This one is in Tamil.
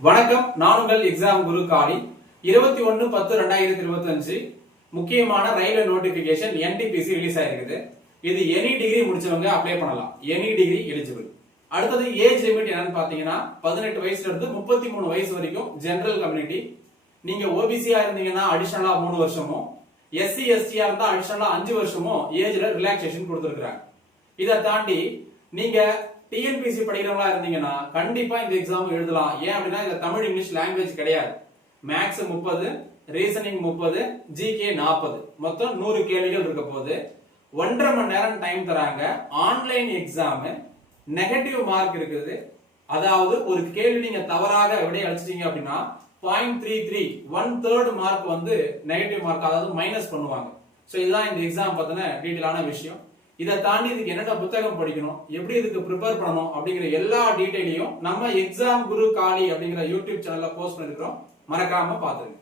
வணக்கம், நான் உங்கள் எக்ஸாம் குரு காளி. 21/10/2025 முக்கியமான ரயில்வே நோட்டிபிகேஷன் NTPC ரிலீஸ் ஆயிருக்குது. இது எனி டிகிரி முடிச்சவங்க அப்ளை பண்ணலாம். Any degree eligible. அடுத்தது ஏஜ் லிமிட் என்னன்னு பாத்தீங்கன்னா 18 வயசுல இருந்து 33 வயசு வரைக்கும் ஜெனரல் கம்யூனிட்டி. நீங்க ஓபிசியா இருந்தீங்கன்னா அடிஷனலா 3 வருஷமும், SC ST இருந்தா அடிஷனலா 5 வருஷமும் ஏஜ்ல ரிலாக்சேஷன் கொடுத்திருக்காங்க. இதை தாண்டி நீங்க TNPC படிக்கிறவங்களா இருந்தீங்கன்னா கண்டிப்பா இந்த எக்ஸாம் எழுதலாம். ஏன் அப்படின்னா இந்த தமிழ் இங்கிலீஷ் லாங்குவேஜ் கிடையாது. மேக்ஸ் 30, ரீசனிங் 30, GK 40, மொத்தம் 100 கேள்விகள் இருக்க போது 1.5 மணி நேரம் டைம் தராங்க. ஆன்லைன் எக்ஸாம், நெகட்டிவ் மார்க் இருக்குது. அதாவது ஒரு கேள்வி நீங்க தவறாக விடை அளிச்சிட்டீங்க அப்படின்னா 0.33 1/3 மார்க் வந்து நெகட்டிவ் மார்க், அதாவது மைனஸ் பண்ணுவாங்க. சோ இதுதான் இந்த எக்ஸாம் பத்தின டீடைலான விஷயம். இதை தாண்டி இதுக்கு என்னென்ன புத்தகம் படிக்கணும், எப்படி இதுக்கு ப்ரிப்பேர் பண்ணணும் அப்படிங்கிற எல்லா டீடைலையும் நம்ம எக்ஸாம் குரு காளி அப்படிங்கிற யூடியூப் சேனல்ல போஸ்ட் பண்ணிருக்கிறோம். மறக்காம பாத்துருங்க.